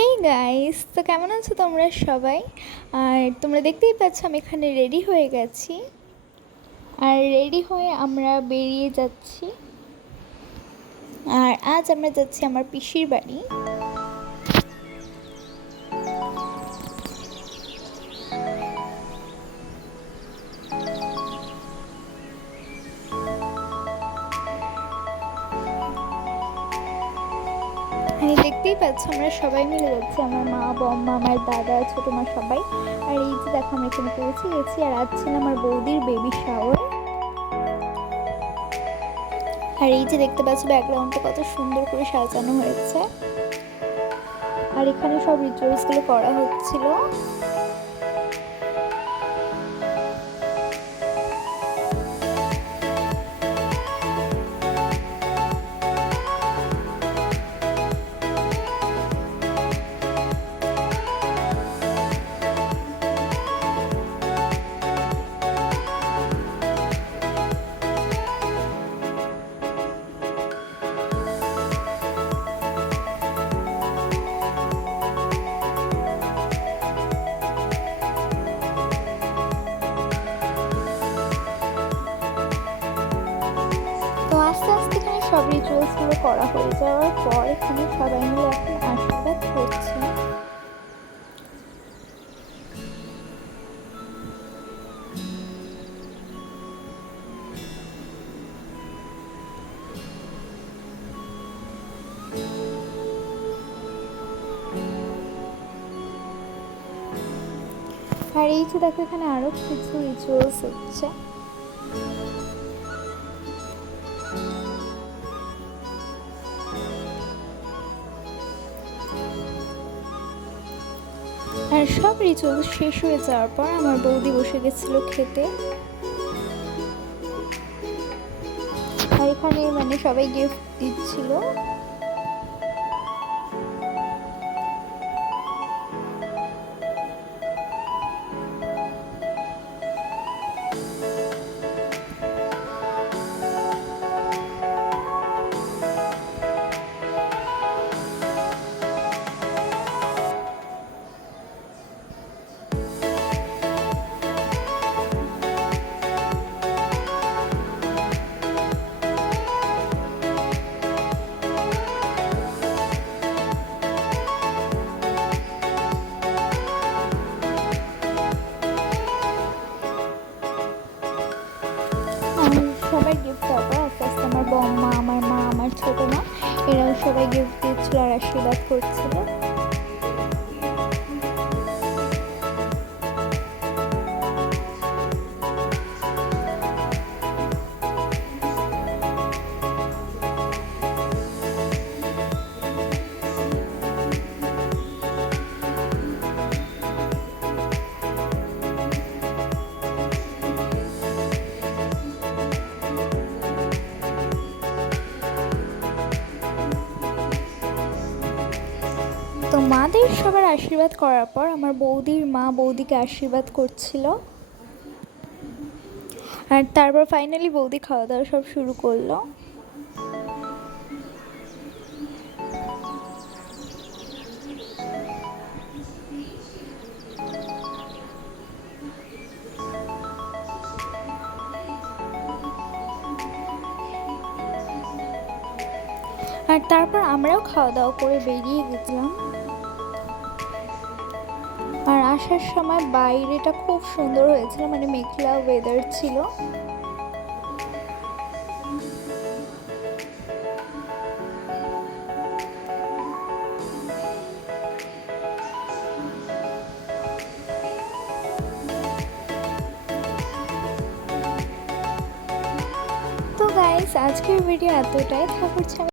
Hey guys, তো কেমন আছো তোমরা সবাই? আর তোমরা দেখতেই পাচ্ছ আমি এখানে রেডি হয়ে গেছি। আর রেডি হয়ে আমরা বেরিয়ে যাচ্ছি। আর আজ আমরা যাচ্ছি আমার পিসির বাড়ি। দেখতেই পাচ্ছ আমরা সবাই মিলে যাচ্ছি, আমার মা, বম্মা, আমার দাদা, ছোটো মা, সবাই। আর এই যে দেখো আমরা এখানে গেছি। আর আজ ছিল আমার বৌদির বেবি শাওয়ার। আর এই যে দেখতে পাচ্ছ ব্যাকগ্রাউন্ডটা কত সুন্দর করে সাজানো হয়েছে। আর এখানে সব রিচুয়ালসগুলো করা হচ্ছিল। তো আস্তে আস্তে এখানে সব রিচুয়ালসগুলো করা হয়ে যাওয়ার পর এখানে সবাই মিলে এখন আশীর্বাদ করছে। আর এই যে দেখো এখানে আরো কিছু রিচুয়ালস হচ্ছে। আর সব রিচুয়ালস শেষ হয়ে যাওয়ার পর আমার বৌদি বসে গেছিল খেতে। আর এখানে সবাই গিফট দিচ্ছিল। সবাই গিফট দেওয়ার পর আস্তে আস্তে আমার বম্মা, আমার মা, আমার ছোটো মা, এরাও সবাই গিফট দিচ্ছিল আর আশীর্বাদ করছিল। তো মাদের সবার আশীর্বাদ করার পর আমার বৌদির মা বৌদিকে আশীর্বাদ করছিল। আর তারপর ফাইনালি বৌদি খাওয়া দাওয়া সব শুরু করলো। আর তারপর আমরাও খাওয়া দাওয়া করে বেরিয়ে গেছিলাম। আর আসার সময় বাইরেটা খুব সুন্দর হয়েছিল, মেঘলা ওয়েদার ছিল। তো গাইস, আজকের ভিডিও এতটাই।